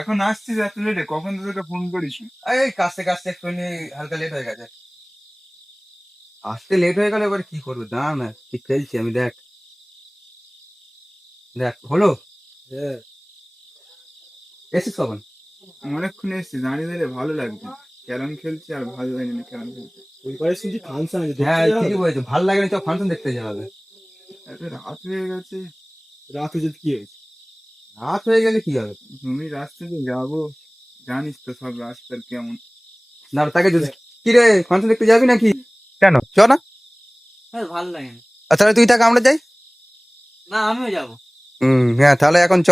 এখন আসছিস এত লেটে? কখন তোকে ফোন করিস? এই কাজতে কাজতে একটু হালকা লেট হয়ে গেছে। আসতে লেট হয়ে গেলে এবার কি করবো? দাঁড়া না, ঠিক খেলছি আমি। দেখ দেখ হলো, এসিস কখন? অনেকক্ষণ এসছি, দাঁড়িয়ে দাঁড়িয়ে ভালো লাগছে। ক্যারাম খেলছি আর ভালো লাগে না ক্যারাম খেলতে। ওই পারে শুনছি ফাংশন আছে, হ্যাঁ দেখতে ঠিকই যাবে? বলেছো, ভালো লাগে না, তো ফাংশন দেখতে যাবে। এত রাত হয়ে গেছে। রাত হয়ে যেতে কি হয়েছে? রাত হয়ে গেলে কি হবে? তুমি রাস্তা দিয়ে যাবো, জানিস তো সব রাস্তার কেমন। না তাকে যদি, কি রে ফাংশন দেখতে যাবি নাকি? কেন চ না। ভালো লাগে না। তাহলে তুই থাক, আমরা যাই। না আমিও যাবো। হ্যাঁ তাহলে এখন চ।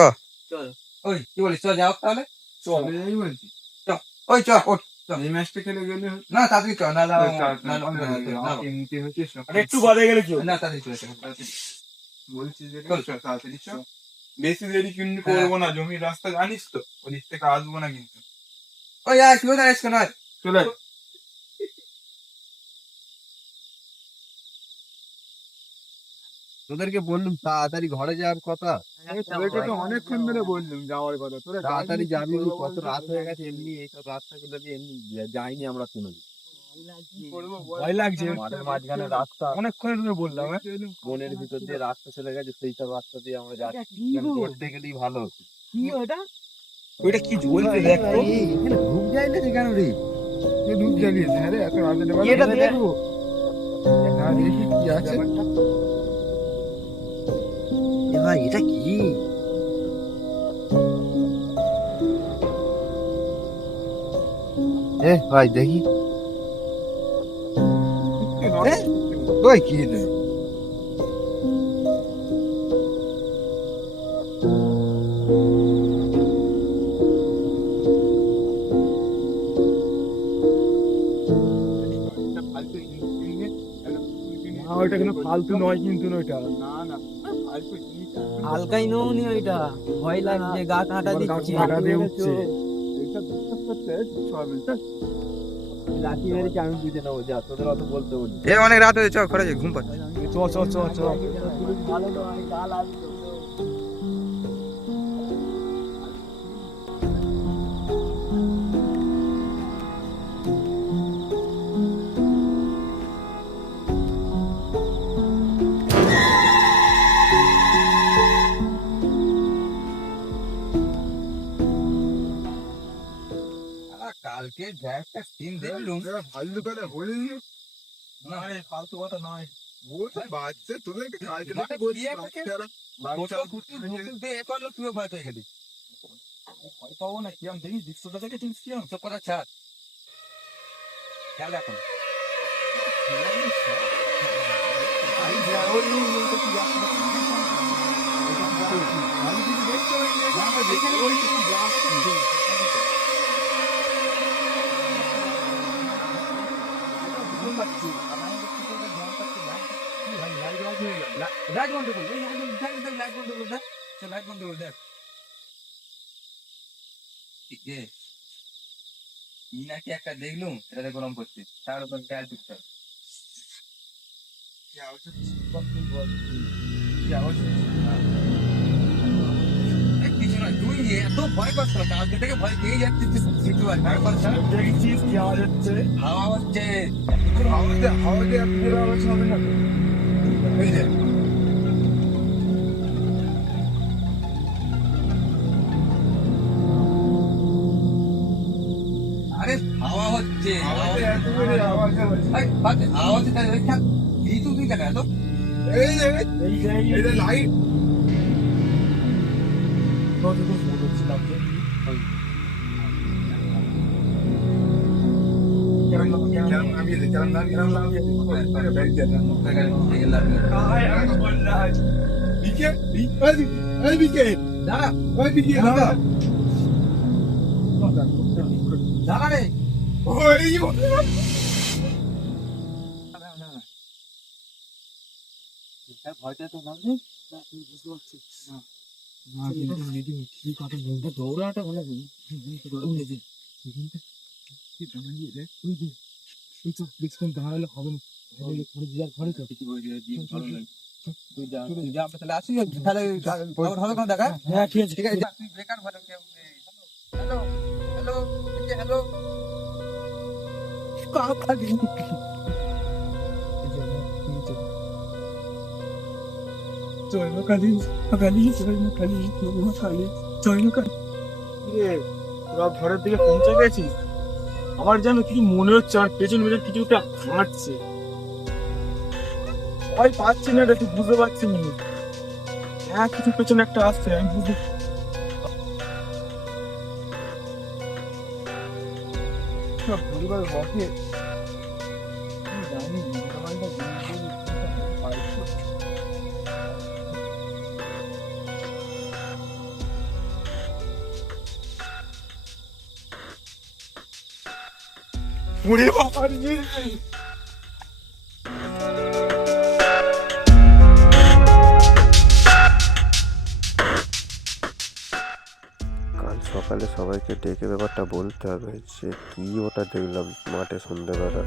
চল। ওই কি বলিস, চ যাও তাহলে। চলে যাই বলছি। চ, ওই চ ওঠ। চ। এই ম্যাচটা খেলে গেলে হতো। না তাড়াতাড়ি চ, না না এমনিতে হচ্ছে আরে একটু বাদে গেলে কি হবে? না তাড়াতাড়ি চলে চল। বলছি যে চল। চল, তাড়াতাড়ি চ। বেশি দেরি কিন্তু করবো না, জমির রাস্তা জানিস তো, ওদিক থেকে আসবো না কিন্তু। ওই আয়, তুইও দাঁড়িয়েছ কেন? আয়। চলে আয়। তোদেরকে বললুম তাড়াতাড়ি ঘরে যাওয়ার কথা। তোদেরকে তো অনেকক্ষণ ধরে বললাম যাওয়ার কথা, তোরা তাড়াতাড়ি যাবি, করবো কত বলতো? রাত হয়ে গেছে। এমনি এইসব রাস্তাগুলো দিয়ে এমনি যাইনি আমরা কোনোদিন। ভয় লাগছে। মাঠের মাঝখানে রাস্তা, অনেকক্ষণ ধরে বললাম, হ্যাঁ? বনের ভিতর দিয়ে রাস্তা চলে গেছে, সেই সব রাস্তা দিয়ে আমরা যাচ্ছি। করতে গেলেই ভালো হতো। কি ওটা? ওইটা কি জ্বলছে দেখ তো। এখানে ঘুম যায় না কেন রে? কে ধূপ জ্বালিয়েছে? হ্যাঁ রে, এত রাতে কি এটা দেখবো? না দেখি কি আছে। এ ভাই এটা কি? এ ভাই দেখি। ওই কি রে? না, ওইটা কিন্তু ফালতু নয় কিন্তু ওইটা। না না, ফালতু জিনিস আছে। হালকাই নৌনি ওইটা, ভয় লাগছে, গা কাঁটা আমার গা দিচ্ছে। কাঁটা দিয়ে উঠছে। এইসব বিশ্বাস করতে হবে। লাঠি মেরেছি আমি, বুঝে নেবো। যা, তোদের অত বলতে বলি। এ অনেক রাত হয়েছে, চ ঘরে যাই, ঘুম পাচ্ছে। চ চ চ চ। ভালো নয়, গা লাগছে। কালকে একটা সিন দেখলুম। ফালতু কথা বলিস না। না রে, ফালতু কথা নয়। বলছে বাচ্চা, তোদেরকে কালকে মানে থেকে বলছি কি আমাকে? বাচ্চারা। ছোট কুকুর মুকুর দিয়ে এ করলো, তুইও ভয় পেয়ে গেলি। ভয় পাবো না, কিরম দেখি দৃশ্যটা দেখে চিনস কিরম? সব কথা ছাড়, খেয়াল এখন। লাইট বন্ধ করুন, লাইট বন্ধ করুন, লাইট বন্ধ করুন। দেখ ঠিক আছে, কি নাকি একটা দেখলুম, এটাতে গরম করছে, তার উপর খেয়াল করতে হবে। কিছু নয়, তুই এত ভয় পাচ্ছ না, কালকে থেকে ভয় পেয়ে যাচ্ছিস। কিছু আর ভয় পাচ্ছ না। দেখছিস কি আওয়াজ হচ্ছে? হাওয়া হচ্ছে। হাওয়াতে হাওয়াতে এত জোরে আওয়াজ হবে না তো? এই যে আরে হাওয়া হচ্ছে, হাওয়াতে এত জোরে আওয়াজ হবে। আওয়াজ ভিতু তুই কেন এত? এই যে এই যে লাইট। কেরম নামিয়ে দে, কেরম নামিয়ে দে। ব্যাগ দে না। বিকে, এই বিকে, দাঁড়া ওই বিকে, দাঁড়া। দাঁড়া রে। ওই ভয়টা তো লাগবে। দৌড়াটা ভালো ঘরে তুই যা তুই যা তাহলে আসি তাহলে খবর হবে কোনো দেখা হ্যাঁ ঠিক আছে ঠিক আছে তুই বেকার ভালো কেউ নেই hello hello hello Joykali Kali Joykali Joykali Joykali রে তোরা ঘরের দিকে পৌঁছে গেছিস আমার যেন কি মনে হচ্ছে আমার পেছন পেছন কিছুটা হাঁটছে ভয় পাচ্ছি না রে তুই বুঝতে পারছি না হ্যাঁ কিছু পেছনে একটা আসছে আমি বুঝতে পরিবার বসে জানি মোটামুটি পাইছি ওরে বাবা রে কাল সকালে সবাইকে ডেকে ব্যাপারটা বলতে হবে যে কি ওটা দেখলাম মাঠে সন্ধ্যেবেলা।